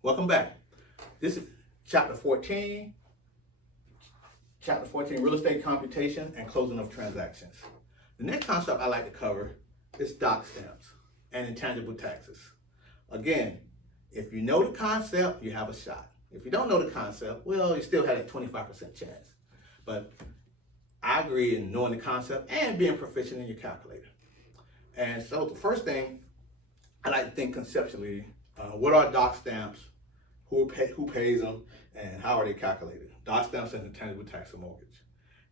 Welcome back. This is Chapter 14, Real Estate Computation and Closing of Transactions. The next concept I like to cover is doc stamps and intangible taxes. Again, if you know the concept, you have a shot. If you don't know the concept, well, you still have a 25% chance. But I agree in knowing the concept and being proficient in your calculator. And so the first thing I like to think conceptually, what are doc stamps, who pays them, and how are they calculated? Doc stamps and intangible tax and mortgage.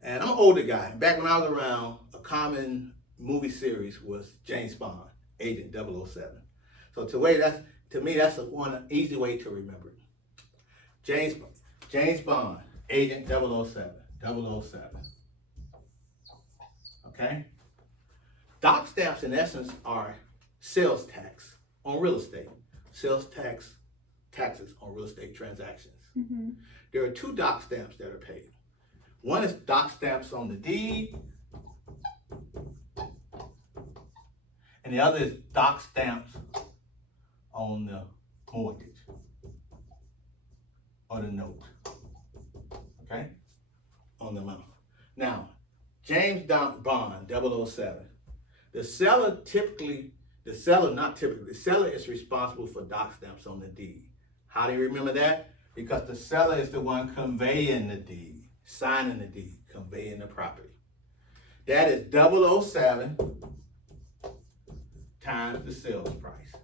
And I'm an older guy. Back when I was around, a common movie series was James Bond, Agent 007. So to me, that's one easy way to remember it. James Bond, Agent 007, 007. Okay? Doc stamps, in essence, are sales tax on real estate. Taxes on real estate transactions. Mm-hmm. There are two doc stamps that are paid. One is doc stamps on the deed, and the other is doc stamps on the mortgage or the note. Okay? On the amount. Now, James Bond, 007. The seller is responsible for doc stamps on the deed. How do you remember that? Because the seller is the one conveying the deed, signing the deed, conveying the property. That is 007 times the sales price.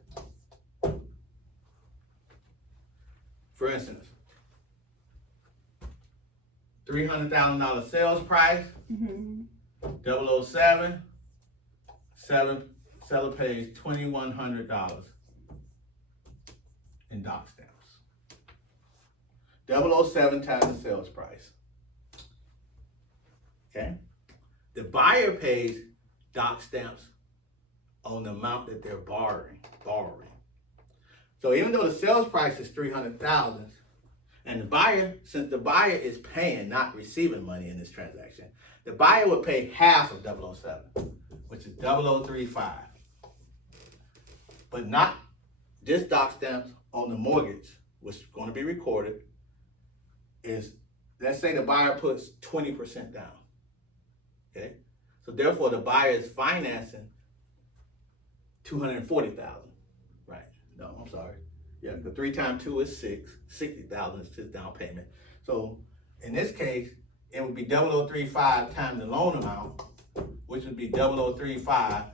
For instance, $300,000 sales price, Mm-hmm. 007, seller pays $2,100 in doc stamps. 007 times the sales price. Okay? The buyer pays doc stamps on the amount that they're borrowing. So even though the sales price is $300,000, and the buyer, since the buyer is paying, not receiving money in this transaction, the buyer would pay half of 007, which is 0035. But not this doc stamps on the mortgage, which is going to be recorded, is, let's say the buyer puts 20% down. Okay? So therefore the buyer is financing $240,000. Right. No, I'm sorry. Yeah, the 3 times 2 is 6. $60,000 is his down payment. So in this case, it would be 0035 times the loan amount, which would be 0035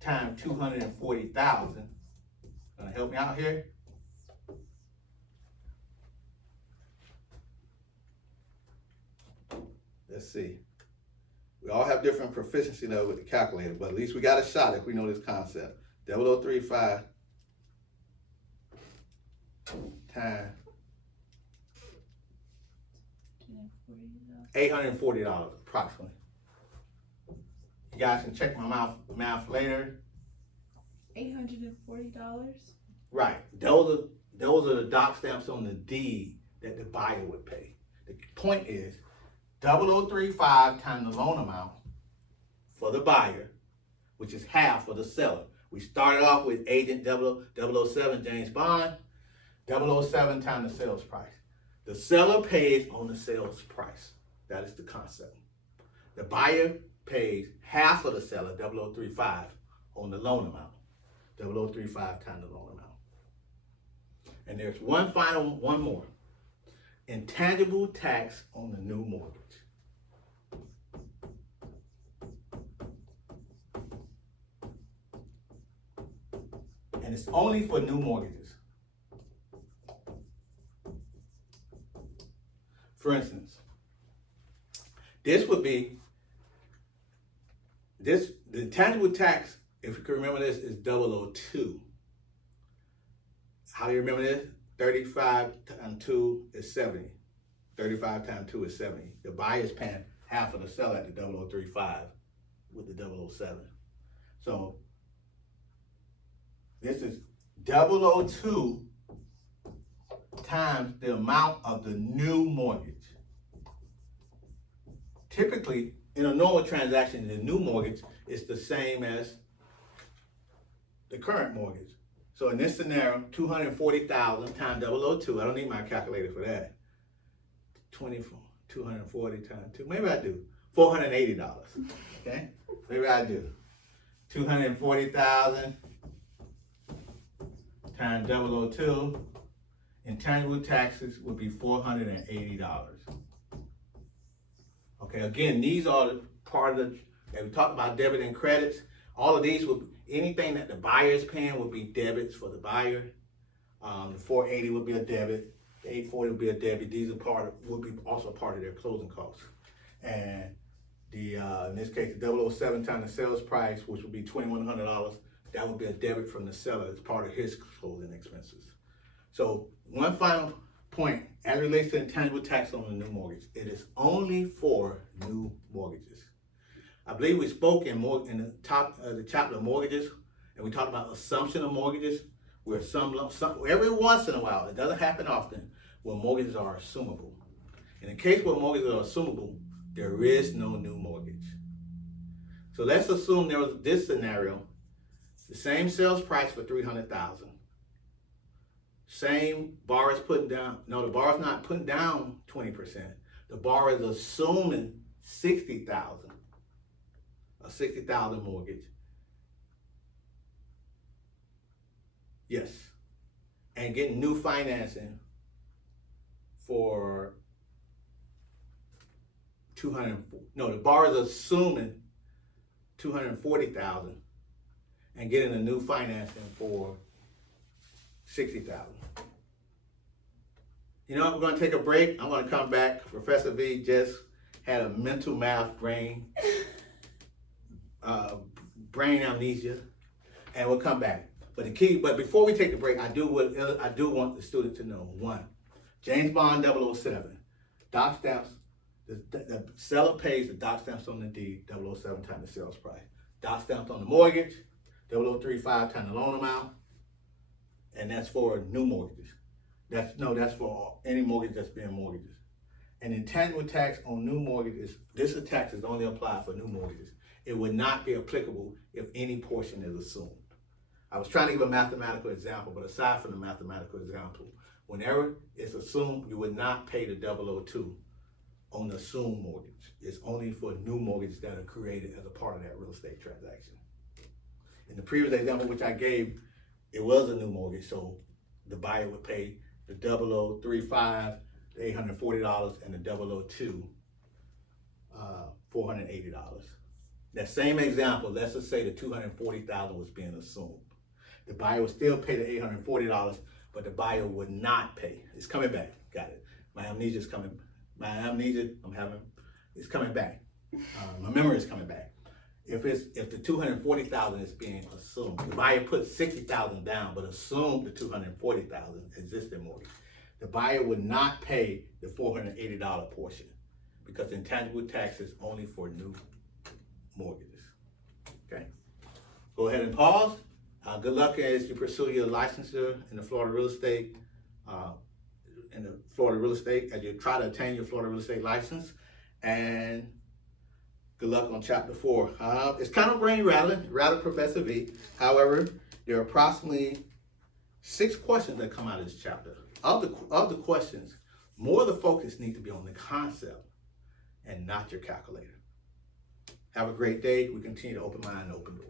times 240,000. Gonna help me out here? Let's see. We all have different proficiency level with the calculator, but at least we got a shot if we know this concept. 0035 times $840 approximately. You guys can check my math later. $840? Right. Those are the doc stamps on the deed that the buyer would pay. The point is 0035 times the loan amount for the buyer, which is half for the seller. We started off with Agent 007 James Bond, 007 times the sales price. The seller pays on the sales price. That is the concept. The buyer pays half of the seller, 0035, on the loan amount. 0035 times the loan amount. And there's one more. Intangible tax on the new mortgage. And it's only for new mortgages. For instance, the intangible tax, if you can remember this, is 002. How do you remember this? 35 times 2 is 70. 35 times 2 is 70. The buyer is paying half of the seller at the 0035 with the 007. So this is 002 times the amount of the new mortgage. Typically, in a normal transaction, the new mortgage is the same as the current mortgage. So in this scenario, 240,000 times 002, I don't need my calculator for that. 240 times 2, maybe I do. $480, okay? Maybe I do. 240,000 times 002, intangible taxes would be $480. Okay, again, these are part of the, and we talked about debit and credits. All of these would, anything that the buyer is paying would be debits for the buyer. The 480 would be a debit. The 840 would be a debit. These are would be also part of their closing costs. And the in this case, the 007 times the sales price, which would be $2,100, that would be a debit from the seller as part of his closing expenses. So one final point, as it relates to intangible tax on a new mortgage, it is only for new mortgages. I believe we spoke in the top the chapter of mortgages, and we talked about assumption of mortgages, where some every once in a while, it doesn't happen often, where mortgages are assumable. In the case where mortgages are assumable, there is no new mortgage. So let's assume there was this scenario, the same sales price for $300,000. Same borrower's putting down, no, the borrower's not putting down 20%. The borrower is assuming $60,000, a $60,000 mortgage. Yes, and getting new financing for the borrower's assuming $240,000 and getting a new financing for $60,000. You know what, we're going to take a break. I'm going to come back. Professor V just had a mental math brain amnesia, and we'll come back. But before we take the break, I do want the student to know, one, James Bond 007, doc stamps, the seller pays the doc stamps on the deed, 007 times the sales price. Doc stamps on the mortgage, 0035 times the loan amount, and that's for new mortgages. That's for any mortgage that's being mortgages. And intangible tax on new mortgages, this tax is only applied for new mortgages. It would not be applicable if any portion is assumed. I was trying to give a mathematical example, but aside from the mathematical example, whenever it's assumed, you would not pay the 002 on the assumed mortgage. It's only for new mortgages that are created as a part of that real estate transaction. In the previous example, which I gave, it was a new mortgage, so the buyer would pay the 0035, the $840, and the 002, $480. That same example, let's just say the $240,000 was being assumed. The buyer would still pay the $840, but the buyer would not pay. It's coming back. Got it. My amnesia is coming. It's coming back. My memory is coming back. If the $240,000 is being assumed, the buyer put $60,000 down, but assumed the $240,000 existing mortgage. The buyer would not pay the $480 portion because intangible tax is only for new mortgages. Okay. Go ahead and pause. Good luck as you pursue your licensure in the Florida real estate. As you try to attain your Florida real estate license, and good luck on chapter 4. It's kind of brain rattling, Professor V. However, there are approximately 6 questions that come out of this chapter. Of the questions, more of the focus needs to be on the concept and not your calculator. Have a great day. We continue to open mind and open doors.